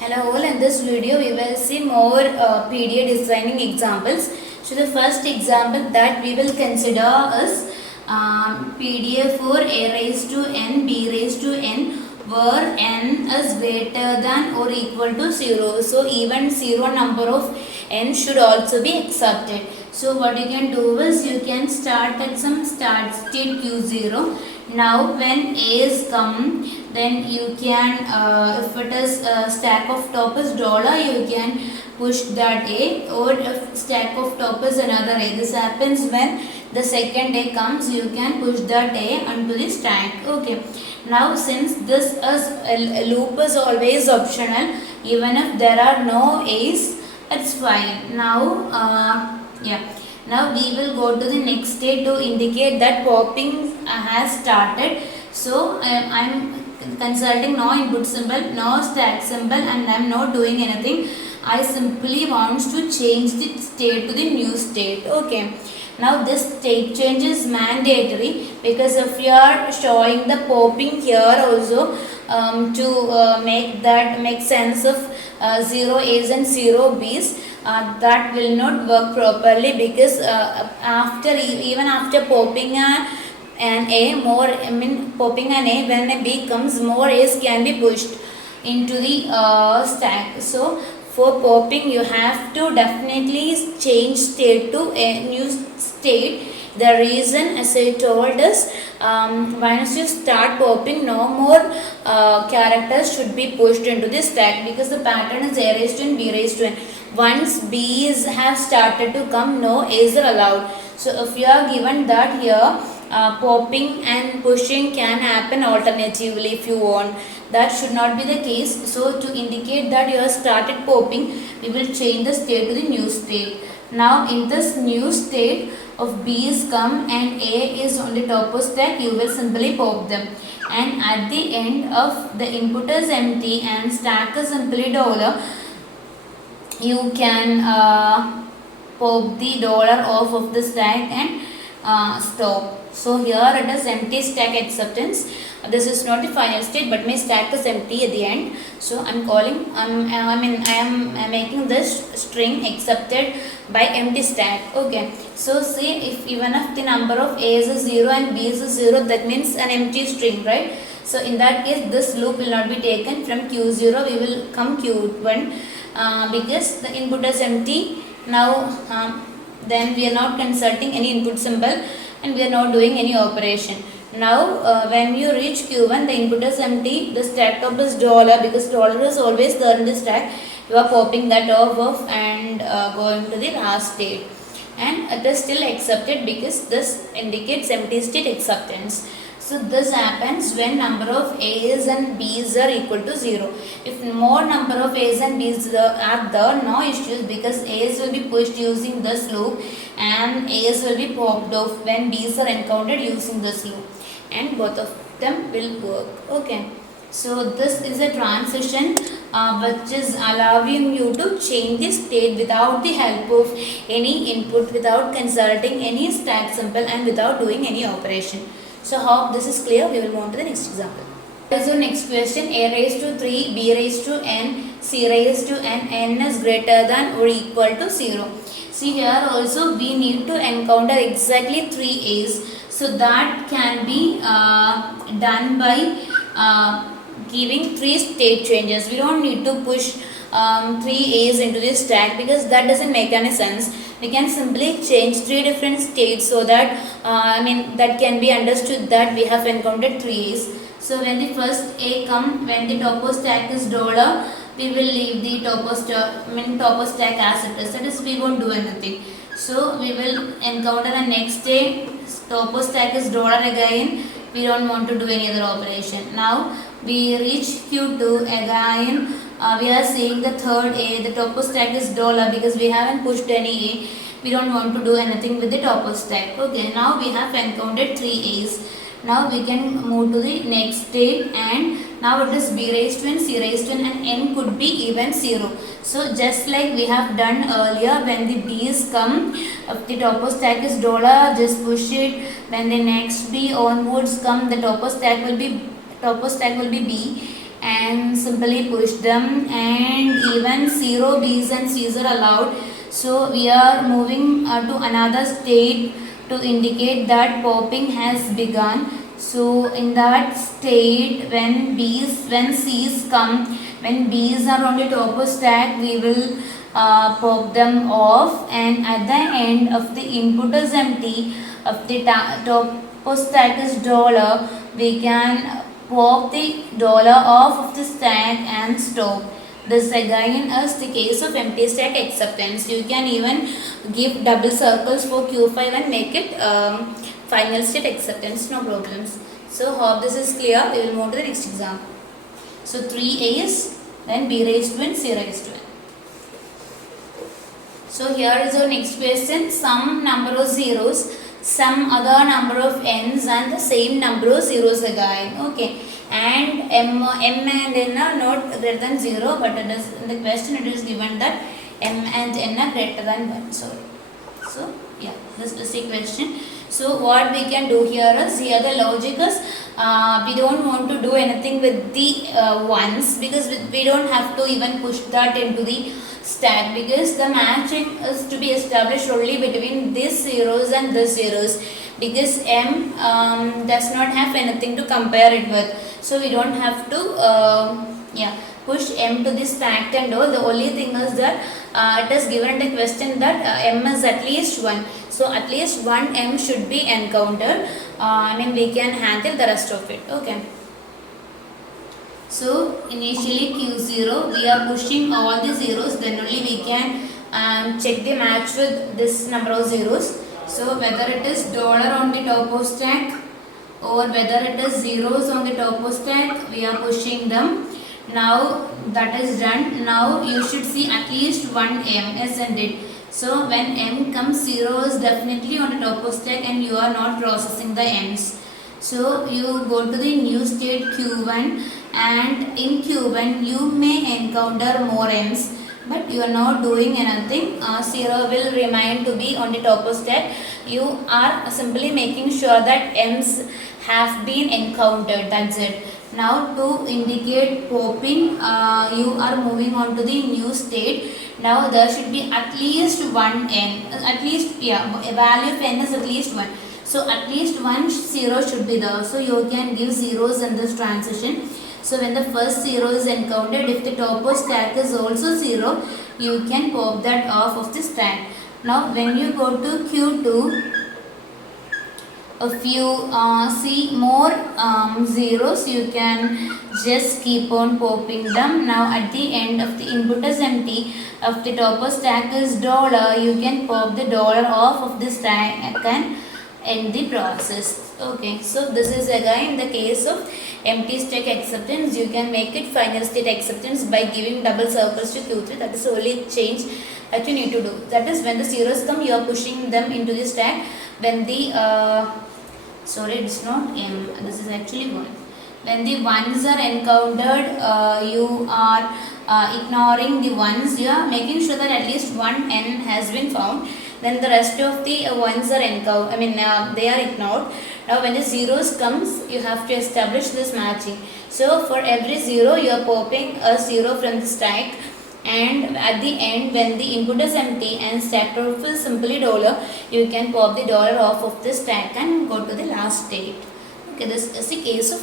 Hello all, in this video we will see more PDA designing examples. So the first example that we will consider is PDA for A raised to n, B raised to n, where n is greater than or equal to 0. So even 0 number of n should also be accepted. So what you can do is you can start at some start state q0. Now when A's come, then you can if it is stack of top is dollar, you can push that A, or if stack of top is another A. This happens when the second A comes, you can push that A onto the stack. Okay. Now since this is a loop is always optional, even if there are no A's, it's fine. Now now we will go to the next state to indicate that popping has started. So I am consulting no input symbol, no stack symbol, and I am not doing anything. I simply want to change the state to the new state. Okay. Now this state change is mandatory, because if you are showing the popping here also to make sense of 0 A's and 0 B's, that will not work properly, because even after popping an A, popping an A, when a B comes, more A's can be pushed into the stack. So for popping you have to definitely change state to a new state. The reason, as I told, is once you start popping, no more characters should be pushed into the stack, because the pattern is A raised to n, B raised to n. Once B's have started to come, no A's are allowed. So if you are given that here, popping and pushing can happen alternatively if you want. That should not be the case. So to indicate that you have started popping, we will change the state to the new state. Now in this new state, of B is come and A is on the top of stack, you will simply pop them. And at the end of the input is empty and stack is simply dollar, you can pop the dollar off of the stack and stop. So here it is empty stack acceptance. This is not the final state, but my stack is empty at the end. So I am making this string accepted by empty stack. Okay. So see, if even if the number of A's is 0 and B's is 0, that means an empty string, right? So in that case, this loop will not be taken. From Q0 we will come Q1 because the input is empty. Now then we are not consulting any input symbol and we are not doing any operation. Now when you reach Q1, the input is empty, the stack top is dollar, because dollar is always there in the stack. You are popping that off and going to the last state, and it is still accepted because this indicates empty state acceptance. So this happens when number of A's and B's are equal to 0. If more number of A's and B's are there, no issues, because A's will be pushed using this loop and A's will be popped off when B's are encountered using this loop, and both of them will work. Okay. So this is a transition which is allowing you to change the state without the help of any input, without consulting any stack symbol, and without doing any operation. So hope this is clear. We will move on to the next example. So next question, A raised to 3, B raised to n, C raised to n is greater than or equal to 0. See, here also we need to encounter exactly 3 A's. So that can be done by giving 3 state changes. We don't need to push 3 A's into the stack, because that doesn't make any sense. We can simply change 3 different states, so that that can be understood that we have encountered 3 A's. So when the first A come, when the top of stack is dollar, we will leave the top of stack as it is. That is, we won't do anything. So we will encounter the next A, top of stack is dollar again. We don't want to do any other operation. Now we reach Q2 again. We are seeing the third A, the top of stack is dollar, because we haven't pushed any A. We don't want to do anything with the top of stack. Okay, now we have encountered 3 A's. Now we can move to the next state, and now it is B raised to n, C raised to n, and n could be even 0. So just like we have done earlier, when the B's come, if the top of stack is dollar, just push it. When the next B onwards come, the top of stack will be B, and simply push them, and even 0 B's and C's are allowed. So we are moving to another state to indicate that popping has begun. So in that state, when C's come, when B's are on the top of stack, we will pop them off, and at the end of the input is empty, of the top of stack is dollar, we can pop the dollar off of the stack and stop. This again is the case of empty stack acceptance. You can even give double circles for Q5 and make it final state acceptance, no problems. So hope this is clear. We will move to the next example. So 3 A's, then B raised to n, C raised to n. So here is our next question. Some number of zeros, some other number of n's, and the same number of zeros again. Okay. And m and n are not greater than 0, but it is, in the question it is given that m and n are greater than 1. Sorry. So yeah, this is the question. So what we can do here is, here the logic is we don't want to do anything with the ones, because we don't have to even push that into the stack, because the matching is to be established only between these zeros and these zeros, because m does not have anything to compare it with. So we don't have to push m to the stack and all. The only thing is that it is given in the question that m is at least 1. So at least one m should be encountered. We can handle the rest of it. Okay. So initially Q0, we are pushing all the zeros, then only we can check the match with this number of zeros. So whether it is dollar on the top of stack or whether it is zeros on the top of stack, we are pushing them. Now that is done. Now you should see at least one m, isn't it? So when m comes, 0 is definitely on the top of stack and you are not processing the m's. So you go to the new state Q1, and in Q1 you may encounter more m's, but you are not doing anything. 0 will remain to be on the top of stack. You are simply making sure that m's have been encountered. That's it. Now to indicate popping, you are moving on to the new state. Now there should be at least one n, at least a value of n is at least 1. So at least one 0 should be there. So you can give zeros in this transition. So when the first 0 is encountered, if the top of stack is also 0, you can pop that off of the stack. Now when you go to Q2, if you see more zeros, you can just keep on popping them. Now at the end of the input is empty, if the top of stack is dollar, you can pop the dollar off of the stack and end the process. Okay, so this is again the case of empty stack acceptance. You can make it final state acceptance by giving double circles to Q3. That is the only change that you need to do. That is, when the zeros come, you are pushing them into the stack. When the sorry, it's not m, this is actually 1. When the ones are encountered, you are ignoring the ones. You are making sure that at least one n has been found. Then the rest of the ones are encountered. They are ignored. Now when the zeros comes, you have to establish this matching. So for every 0, you are popping a 0 from the stack. And at the end, when the input is empty and stack proof is simply dollar, you can pop the dollar off of the stack and go to the last state. Okay, this is the case of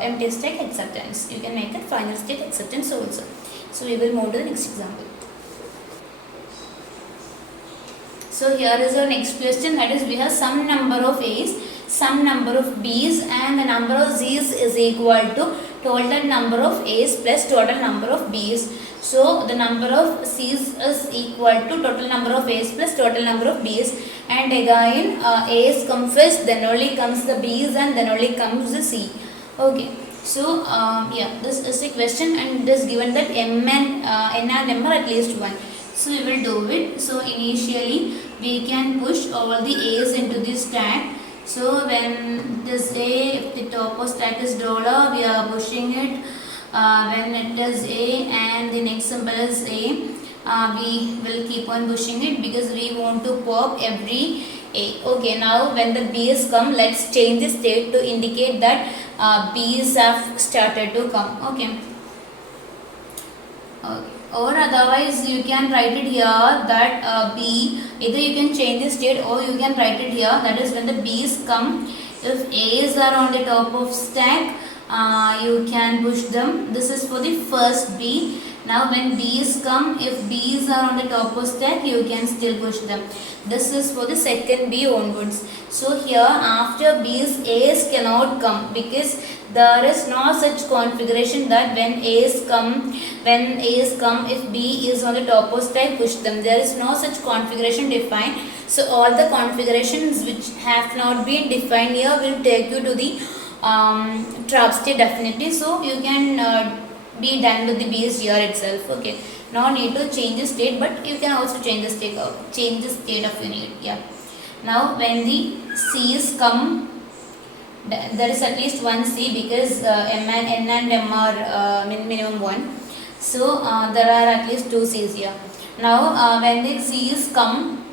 empty stack acceptance. You can make it final state acceptance also. So we will move to the next example. So here is our next question, that is, we have some number of A's, some number of B's, and the number of Z's is equal to total number of A's plus total number of B's. So the number of C's is equal to total number of A's plus total number of B's, and again A's come first, then only comes the B's, and then only comes the C. Okay, so this is the question, and it is given that m and n and m are at least 1. So we will do it. So initially we can push all the A's into the stack. So when this A, if the top of stack is dollar, we are pushing it. When it is A and the next symbol is A, we will keep on pushing it, because we want to pop every A. Okay, now when the B's come, let's change the state to indicate that B's have started to come. Okay. Okay. Or otherwise you can write it here that B, either you can change the state or you can write it here, that is when the B's come, if A's are on the top of stack, you can push them. This is for the first B. Now when B's come, if B's are on the top of stack, you can still push them. This is for the second B onwards. So here after B's, A's cannot come because there is no such configuration that when A's come, if B is on the top of stack, push them. There is no such configuration defined. So all the configurations which have not been defined here will take you to the trap state definitely. So you can be done with the B's here itself. Okay. No need to change the state, but you can also change the state of unit. Yeah. Now when the C's come, there is at least one C because M and N and M are minimum 1. So there are at least 2 C's here. Now when the C's come,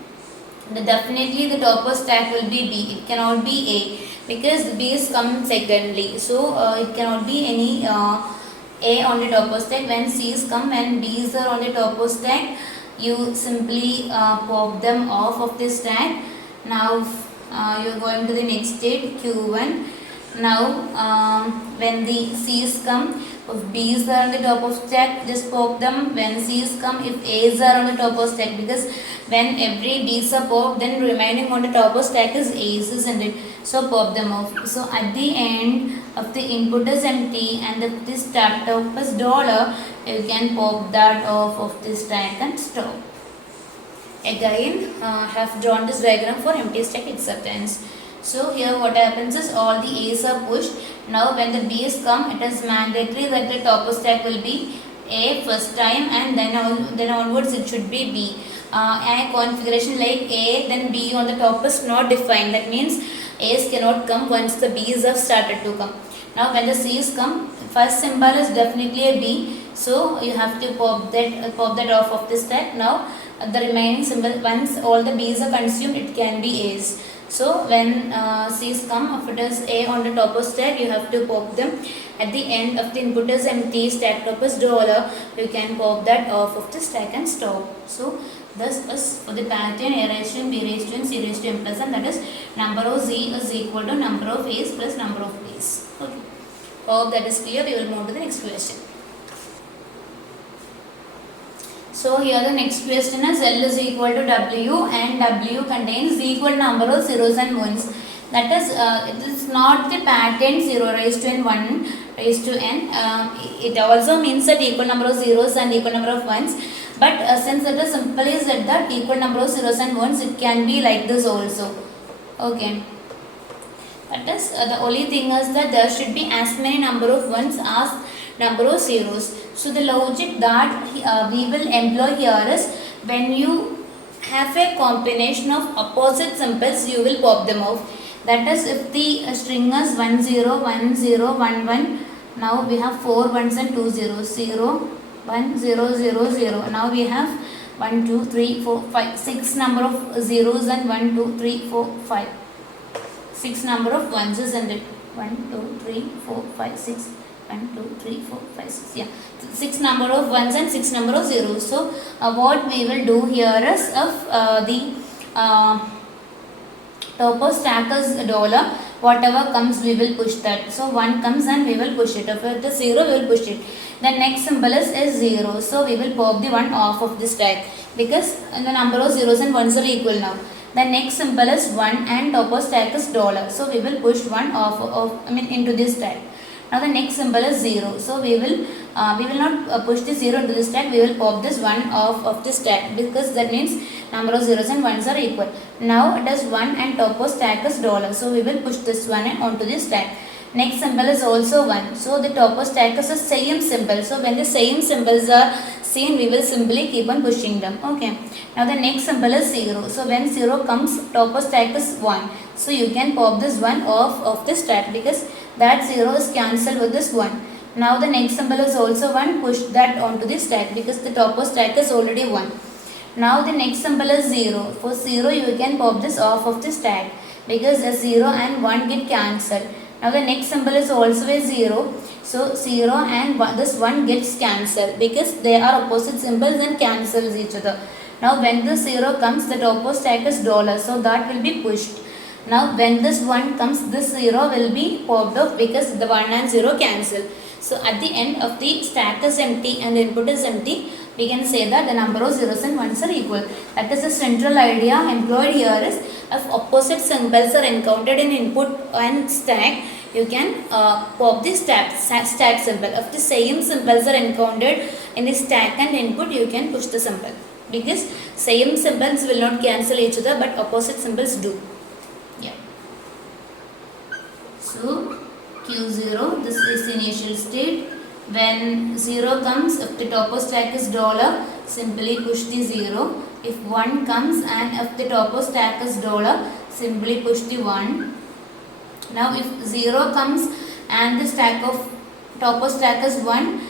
definitely the topper stack will be B. It cannot be A because the B's come secondly. So it cannot be any A on the topper stack. When C's come and B's are on the topper stack, you simply pop them off of the stack. Now you are going to the next state, Q1. Now when the C's come, if B's are on the top of stack, just pop them. When C's come, if A's are on the top of stack, because when every B's are popped, then remaining on the top of stack is A's, isn't it? So pop them off. So at the end of the input is empty and if the start top is $, you can pop that off of the stack and stop. Again, have drawn this diagram for empty stack acceptance. So here what happens is all the A's are pushed. Now when the B's come, it is mandatory that the top stack will be A first time and then onwards it should be B. A configuration like A then B on the top is not defined. That means A's cannot come once the B's have started to come. Now when the C's come, first symbol is definitely a B. So you have to pop that off of the stack. Now the remaining symbol, once all the B's are consumed, it can be A's. So when C's come, if it is A on the top of stack, you have to pop them. At the end of the input is empty, stack top is $, you can pop that off of the stack and stop. So this is for the pattern A raised to n, B raised to n, C raised to m plus n, that is number of Z is equal to number of A's plus number of B's. Okay. Hope that is clear. We will move to the next question. So here the next question is L is equal to W and W contains the equal number of zeros and ones. That is, it is not the pattern 0 raised to n, 1 raised to n. It also means that equal number of zeros and equal number of ones. But since it is simply said that equal number of zeros and ones, it can be like this also. Okay. That is, the only thing is that there should be as many number of ones as number of zeros. So the logic that we will employ here is when you have a combination of opposite symbols, you will pop them off. That is, if the string is 1 0 1 0 1 1, now we have 4 ones and 2 zeros, 0 1 0 0 0. Now we have 1 2 3 4 5 6 number of zeros and 1 2 3 4 5 6 number of ones, isn't it? 1 2 3 4 5 6 1 2 3 4 5 6, yeah, 6 number of ones and 6 number of zeros. So what we will do here is if the top of stack is $, whatever comes we will push that. So 1 comes and we will push it. If it is 0, we will push it. The next symbol is 0. So we will pop the 1 off of the stack because the number of zeros and ones are equal now. The next symbol is 1 and top of stack is $. So we will push 1 into this stack. Now the next symbol is 0. So we will not push the 0 into the stack. We will pop this 1 off of the stack because that means number of zeros and ones are equal. Now it is 1 and top of stack is $. So we will push this 1 onto the stack. Next symbol is also 1. So the top of stack is the same symbol. So when the same symbols are same, we will simply keep on pushing them. Okay. Now the next symbol is 0. So when 0 comes, top of stack is 1. So you can pop this 1 off of the stack because that 0 is cancelled with this 1. Now the next symbol is also 1. Push that onto the stack because the top of stack is already 1. Now the next symbol is 0. For 0 you can pop this off of the stack because the 0 and 1 get cancelled. Now the next symbol is also a 0. So 0 and this 1 gets cancelled because they are opposite symbols and cancels each other. Now when the 0 comes, the topmost stack is dollar, so that will be pushed. Now when this 1 comes, this 0 will be popped off because the 1 and 0 cancel. So at the end of the stack is empty and input is empty, we can say that the number of zeros and ones are equal. That is the central idea employed here is if opposite symbols are encountered in input and stack, you can pop the stack symbol. If the same symbols are encountered in the stack and input, you can push the symbol because same symbols will not cancel each other but opposite symbols do. Yeah. So Q0, this is initial state. When 0 comes, if the topmost stack is dollar, simply push the 0. If 1 comes and if the topmost stack is dollar, simply push the 1. Now if 0 comes and the stack of topmost stack is 1,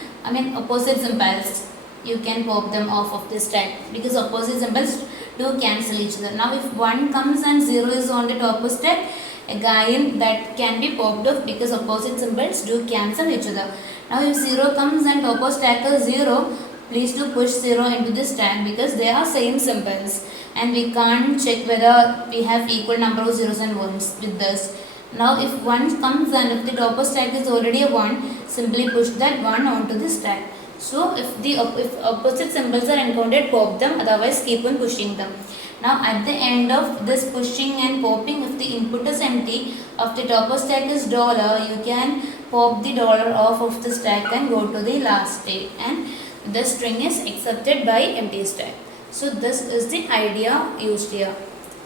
opposite symbols, you can pop them off of the stack because opposite symbols do cancel each other. Now if 1 comes and 0 is on the topmost stack, again that can be popped off because opposite symbols do cancel each other. Now if 0 comes and topmost stack is 0, please do push 0 into the stack because they are same symbols and we can't check whether we have equal number of zeros and ones with this. Now if 1 comes and if the topmost stack is already a 1, simply push that 1 onto the stack. So if opposite symbols are encountered, pop them, otherwise keep on pushing them. Now at the end of this pushing and popping, if the input is empty, if the topmost stack is dollar, you can pop the dollar off of the stack and go to the last state and the string is accepted by empty stack. So this is the idea used here.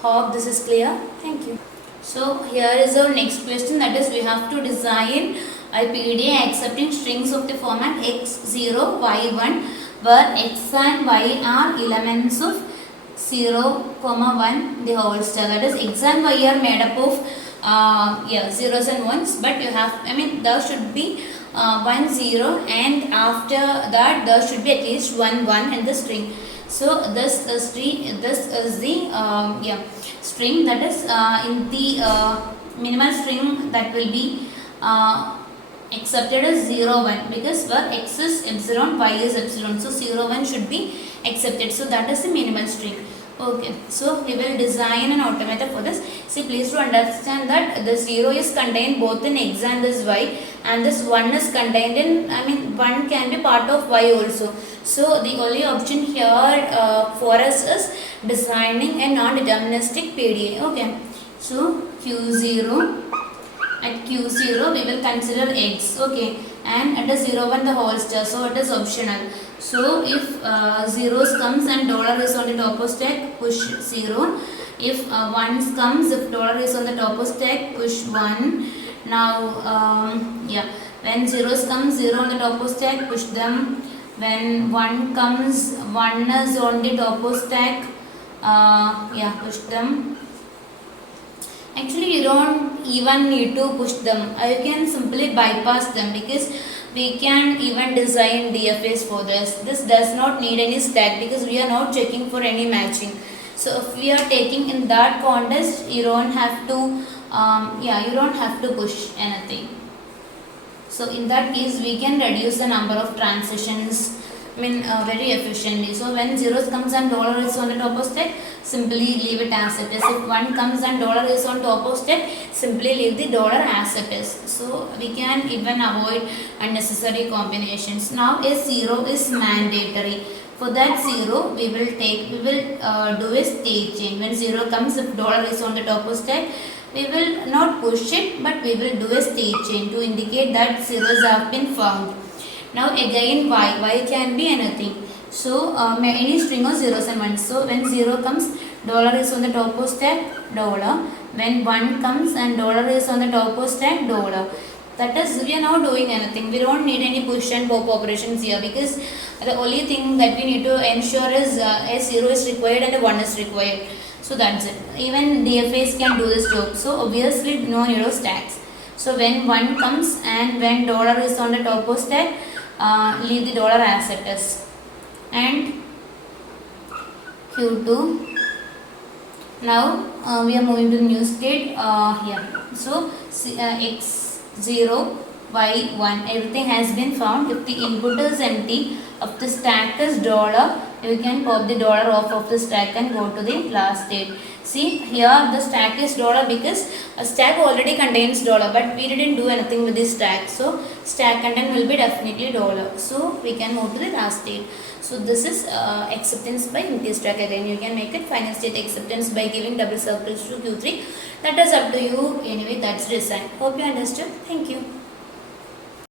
Hope this is clear. Thank you. So here is our next question, that is we have to design a PDA accepting strings of the format x0, y1 where x and y are elements of 0, 1 the whole star. That is x and y are made up of zeros and ones, but you have there should be 1 0 and after that there should be at least 1 1 in the string. So this is the string that is in the minimal string that will be accepted as 0 1 because where x is epsilon, y is epsilon, so 0 1 should be accepted. So that is the minimal string. Okay, so we will design an automata for this. See, please to understand that the 0 is contained both in x and this y, and this 1 is contained in 1 can be part of y also. So the only option here for us is designing a non-deterministic PDA. Okay, so Q0, at Q0 we will consider x. Okay, and it is 0 1 the whole star, so it is optional. So if zeros comes and dollar is on the top of stack, push 0. If ones comes, if dollar is on the top of stack, push 1. Now when zeros comes, 0 on the top of stack, push them. When 1 comes, 1 is on the top of stack, push them. Actually you don't even need to push them, you can simply bypass them because we can even design DFAs for this. This does not need any stack because we are not checking for any matching. So if we are taking in that context, you don't have to push anything. So in that case we can reduce the number of transitions very efficiently. So when zeros comes and dollar is on the top of stack, simply leave it as it is. If 1 comes and dollar is on top of stack, simply leave the dollar as it is. So we can even avoid unnecessary combinations. Now a 0 is mandatory. For that 0, we will do a state change. When 0 comes, if dollar is on the top of stack, we will not push it, but we will do a state change to indicate that zeros have been found. Now again y can be anything. So any string of zeros and ones. So when 0 comes, dollar is on the top of stack, dollar. When 1 comes and dollar is on the top of stack, dollar. That is, we are not doing anything. We don't need any push and pop operations here because the only thing that we need to ensure is a 0 is required and a 1 is required. So that's it. Even DFAs can do this job. So obviously no need of stacks. So when 1 comes and when dollar is on the top of stack, leave the dollar as it is. And Q2. Now we are moving to the new state here. So x0, y1, everything has been found. If the input is empty, if the stack is dollar, you can pop the dollar off of the stack and go to the last state. See here the stack is dollar because a stack already contains dollar, but we didn't do anything with this stack. So stack content will be definitely dollar. So we can move to the last state. So this is acceptance by empty stack. Again you can make it final state acceptance by giving double circles to Q3. That is up to you. Anyway, that's design. Hope you understood. Thank you.